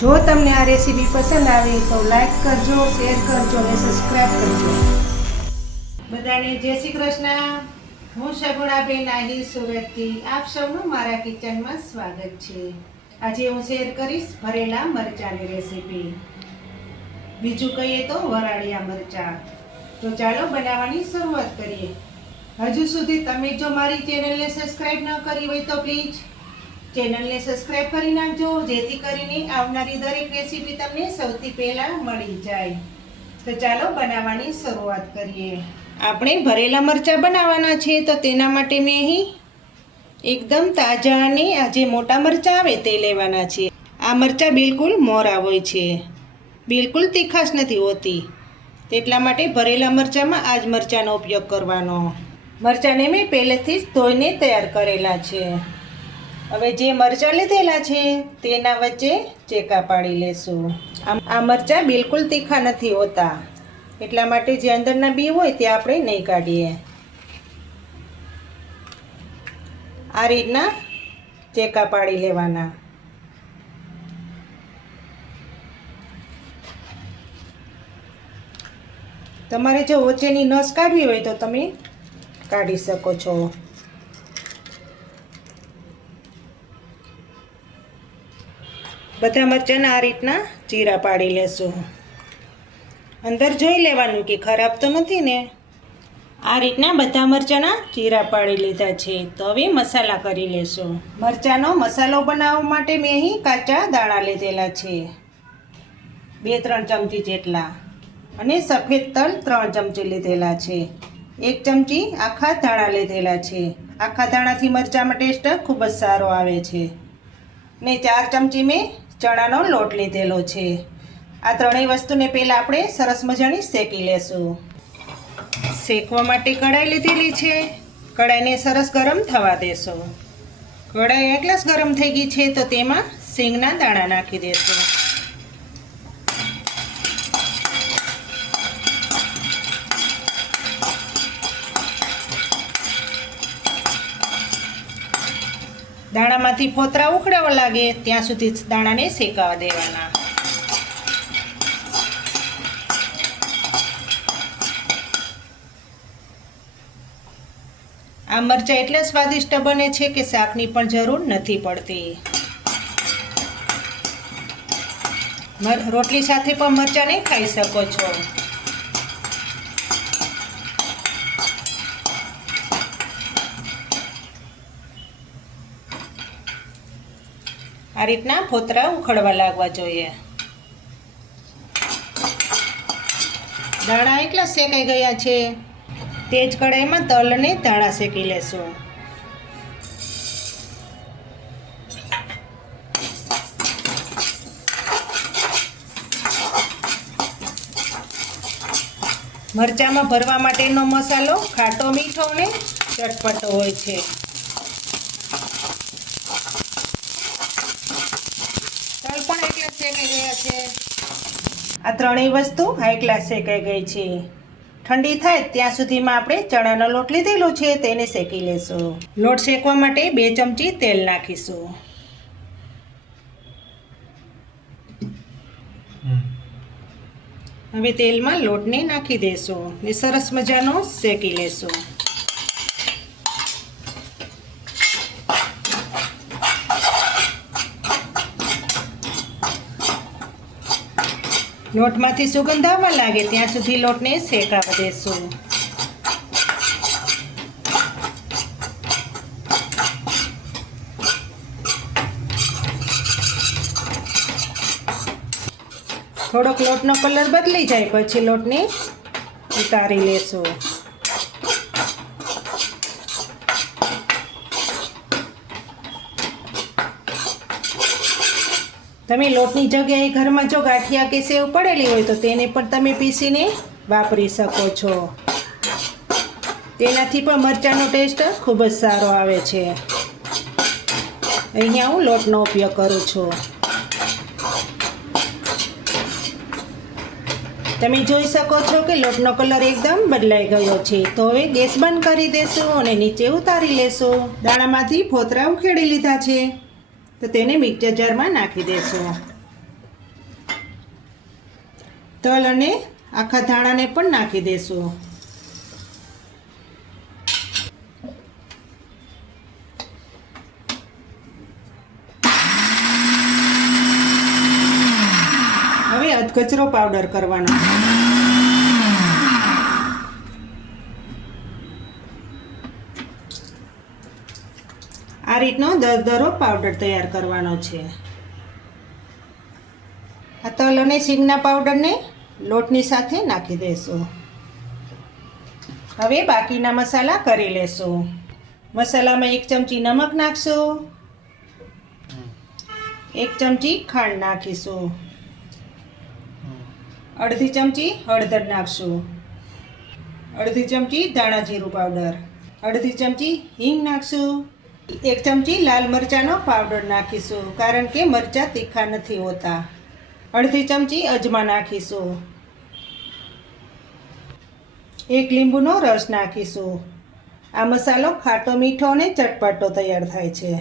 જો તમને આ રેસીપી પસંદ આવે તો લાઈક કરજો, શેર કરજો અને સબસ્ક્રાઈબ કરજો. બધાને જય શ્રી કૃષ્ણ. હું શગુણાબેન આહિર સુરતથી આપ સૌનું મારા કિચનમાં સ્વાગત છે. આજે હું શેર કરીશ ભરેલા મરચાંની રેસીપી. બીજું કહીએ તો વરાળિયા મરચાં. તો ચાલો બનાવવાની શરૂઆત કરીએ. હજુ સુધી તમે જો મારી ચેનલને સબસ્ક્રાઈબ ન કરી હોય તો પ્લીઝ ચેનલને સબસ્ક્રાઇબ કરી નાખજો, જેથી કરીને આવનારી દરેક રેસીપી તમને સૌથી પહેલાં મળી જાય. તો ચાલો બનાવવાની શરૂઆત કરીએ. આપણે ભરેલા મરચાં બનાવવાના છે, તો તેના માટે મેં અહીં એકદમ તાજા અને આ જે મોટા મરચાં આવે તે લેવાના છે. આ મરચાં બિલકુલ મોરા હોય છે, બિલકુલ તીખાશ નથી હોતી, તેટલા માટે ભરેલા મરચાંમાં આ જ મરચાંનો ઉપયોગ કરવાનો. મરચાંને મેં પહેલેથી જ ધોઈને તૈયાર કરેલા છે. હવે જે મરચાં લીધેલા છે તેના વચ્ચે ચેકા પાડી લેશું. આ મરચાં બિલકુલ તીખા નથી હોતા, એટલા માટે જે અંદરના બી હોય તે આપણે નહીં કાઢીએ. આ રીતના ચેકા પાડી લેવાના. તમારે જો વચ્ચેની નસ કાઢવી હોય તો તમે કાઢી શકો છો. બધા મરચાંના આ રીતના ચીરા પાડી લેશું. અંદર જોઈ લેવાનું કે ખરાબ તો નથી ને. આ રીતના બધા મરચાંના ચીરા પાડી લીધા છે. તો હવે મસાલા કરી લેશું. મરચાંનો મસાલો બનાવવા માટે મેં અહીં કાચા દાણા લીધેલા છે 2-3 ચમચી જેટલા, અને સફેદ તલ 3 ચમચી લીધેલા છે. 1 ચમચી આખા ધાણા લીધેલા છે. આખા ધાણાથી મરચાંમાં ટેસ્ટ ખૂબ જ સારો આવે છે. ને 4 ચમચી મેં ચણાનો લોટ લીધેલો છે. આ ત્રણેય વસ્તુને પહેલાં આપણે સરસ મજાની શેકી લેશું. શેકવા માટે કઢાઈ લીધેલી છે. કઢાઈને સરસ ગરમ થવા દેશું. કઢાઈ એક ગ્લાસ ગરમ થઈ ગઈ છે, તો તેમાં સિંગના દાણા નાખી દેશું. દાણામાંથી ફોતરા ઉખડાવા લાગે ત્યાં સુધી દાણાને શેકાવા દેવાના. આ મરચાં એટલે સ્વાદિષ્ટ બને છે કે શાકની પણ જરૂર નથી પડતી. રોટલી સાથે પણ મરચાંને ખાઈ શકો છો. આ રીતના ફોતરા ઉખડવા લાગવા જોઈએ. દાણા એટલા શેકાઈ ગયા છે. તે જ કઢાઈમાં તલ અને ધાણા શેકી લેશું. મરચાંમાં ભરવા માટેનો મસાલો ખાટો, મીઠો અને ચટપટો હોય છે. પણ એટલા શેકાઈ ગયા છે. આ ત્રણેય વસ્તુ હાઈ ક્લાસ શેકાઈ ગઈ છે. ઠંડી થાય ત્યાં સુધીમાં આપણે ચણાનો લોટ લીધેલો છે તેને શેકી લેશું. લોટ શેકવા માટે 2 ચમચી તેલ નાખીશું. હવે તેલમાં લોટને નાખી દેશું ને સરસ મજાનો શેકી લેશું. લોટમાંથી સુગંધ આવવા લાગે ત્યાં સુધી લોટને શેકાવા દેશું. થોડોક લોટનો કલર બદલી જાય પછી લોટને ઉતારી લેશું. તમે લોટની જગ્યાએ ઘરમાં જો ગાંઠિયા કે સેવ પડેલી હોય તો તેને પણ તમે પીસીને વાપરી શકો છો. તેનાથી પણ મરચાંનો ટેસ્ટ ખૂબ જ સારો આવે છે. અહીંયા હું લોટનો ઉપયોગ કરું છું. તમે જોઈ શકો છો કે લોટનો કલર એકદમ બદલાઈ ગયો છે. તો હવે ગેસ બંધ કરી દેશું અને નીચે ઉતારી લેશું. દાણામાંથી ફોતરા ઉખેડી લીધા છે, તો તેને મિક્સર જારમાં નાખી દેશું. તલ અને આખા ધાણાને પણ નાખી દેશું. હવે અધકચરો પાવડર કરવાનો. આ રીતનો દરદરો પાવડર તૈયાર કરવાનો છે. આ તલ અને સિંગના પાવડરને લોટની સાથે નાખી દઈશું. હવે બાકીના મસાલા કરી લેશું. મસાલામાં 1 ચમચી નમક નાખશું, 1 ચમચી ખાંડ નાખીશું, અડધી ચમચી હળદર નાખશું, અડધી ચમચી ધાણા જીરું પાવડર, અડધી ચમચી હિંગ નાખશું, 1 ચમચી લાલ મરચાંનો પાવડર નાખીશું કારણ કે મરચાં તીખા નથી હોતા, અડધી ચમચી અજમા નાખીશું, 1 લીંબુનો રસ નાખીશું. આ મસાલો ખાટો મીઠો અને ચટપટો તૈયાર થાય છે.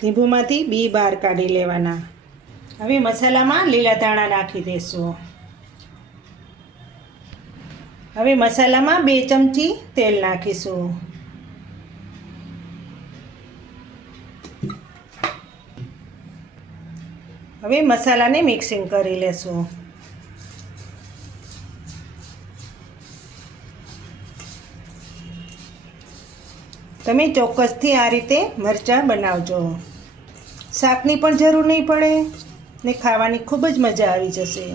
લીંબુમાંથી બી બહાર કાઢી લેવાના. હવે મસાલામાં લીલા ધાણા નાખી દઈશું. હવે મસાલામાં 2 ચમચી તેલ નાખીશું. હવે મસાલાને મિક્સિંગ કરી લેશું. તમે ચોક્કસથી આ રીતે મરચાં બનાવજો. શાકની પણ જરૂર નહીં પડે ને ખાવાની ખૂબ જ મજા આવી જશે.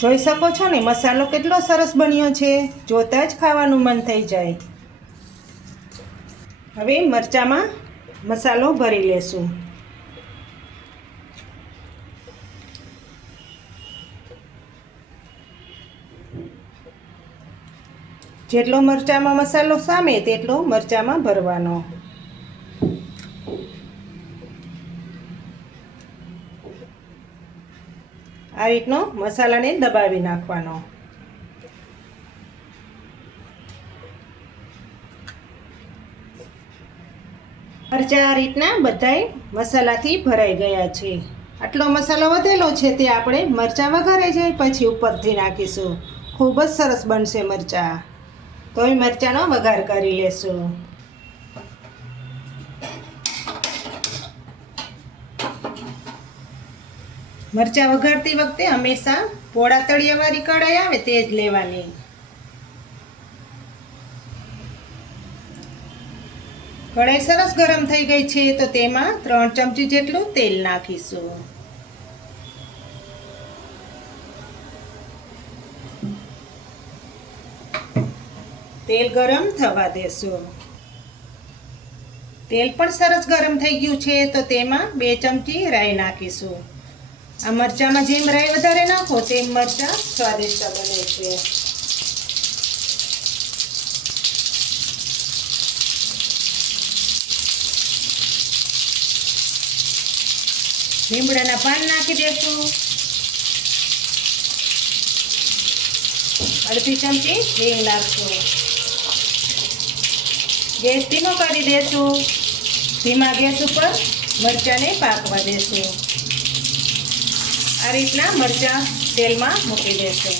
જોઈ શકો છો ને મસાલો કેટલો સરસ બન્યો છે, જોતાં જ ખાવાનું મન થઈ જાય. હવે મરચાંમાં મસાલો ભરી લેશું. જેટલો મરચાંમાં મસાલો સામે તેટલો મરચાંમાં ભરવાનો. આ રીતનો મસાલાને દબાવી નાખવાનો. મરચાં આ રીતના બધાય મસાલાથી ભરાઈ ગયા છે. આટલો મસાલો વધેલો છે તે આપણે મરચાં વઘારાઈ જાય પછી ઉપરથી નાખીશું. ખૂબ જ સરસ બનશે મરચાં. તો એ મરચાંનો વઘાર કરી લેશું. મરચાં વઘારતી વખતે હંમેશા પોળા તળિયાવાળી કઢાઈ આવે તે જ લેવાની. કઢાઈ સરસ ગરમ થઈ ગઈ છે તો તેમાં 3 ચમચી જેટલું તેલ નાખીશું. તેલ ગરમ થવા દેશું. તેલ પણ સરસ ગરમ થઈ ગયું છે તો તેમાં 2 ચમચી રાઈ નાખીશું. આ મરચાંમાં જેમ રાઈ વધારે નાખો તેમ મરચાં સ્વાદિષ્ટ બને છે. લીમડાના પાન નાખી દેશું. અડધી ચમચી હિંગ નાખશું. ગેસ ધીમો કરી દેશું. ધીમા ગેસ ઉપર મરચાંને પાકવા દેશું. આ રીતના મરચાં તેલમાં મૂકી દેશું.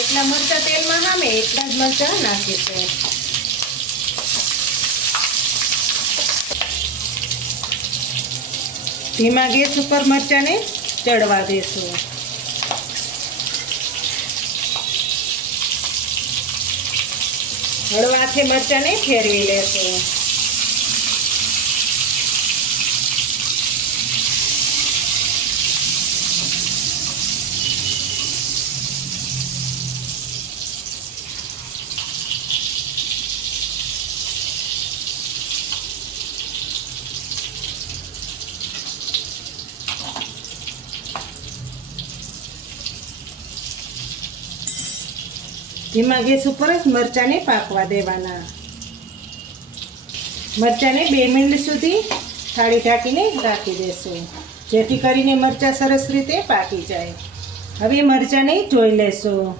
એટલા મરચાં તેલમાં સામે એટલા જ મરચાં નાખીશું. ધીમા ગેસ ઉપર મરચાંને ચડવા દેશું. હળવા હાથે મરચાંને ફેરવી લેશું. ધીમા ગેસ ઉપર જ મરચાંને પાકવા દેવાના. મરચાંને 2 મિનિટ સુધી થાળી ઢાંકીને રાખી દેશું, જેથી કરીને મરચાં સરસ રીતે પાકી જાય. હવે મરચાંને જોઈ લેશું.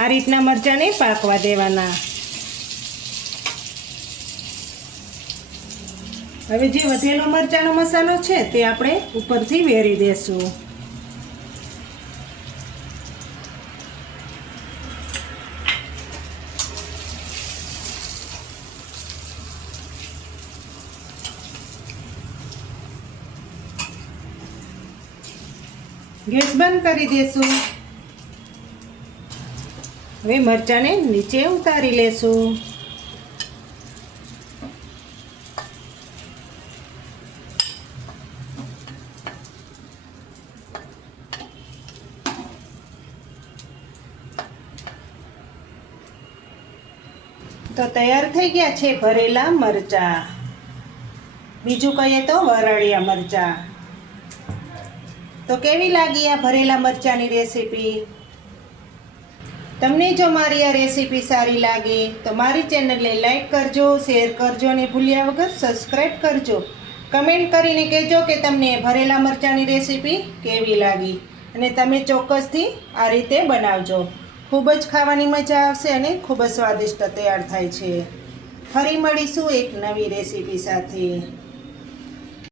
આ રીતના મરચાંને પાકવા દેવાના. હવે જે વધેલો મરચાંનો મસાલો છે તે આપણે ઉપરથી વેરી દેશું. ગેસ બંધ કરી દેશું. હવે મરચાંને નીચે ઉતારી લેશું. તો તૈયાર થઈ ગયા છે ભરેલા મરચાં. બીજું કહીએ તો વરાળિયા મરચાં. તો કેવી લાગી આ ભરેલા મરચાંની રેસીપી? તમને જો મારી આ રેસીપી સારી લાગે તો મારી ચેનલને લાઈક કરજો, શેર કરજો અને ભૂલ્યા વગર સબસ્ક્રાઈબ કરજો. કમેન્ટ કરીને કહેજો કે તમને ભરેલા મરચાંની રેસીપી કેવી લાગી, અને તમે ચોક્કસથી આ રીતે બનાવજો. ખૂબ જ ખાવાની મજા આવશે અને ખૂબ જ સ્વાદિષ્ટ તૈયાર થાય છે. ફરી મળીશું એક નવી રેસીપી સાથે.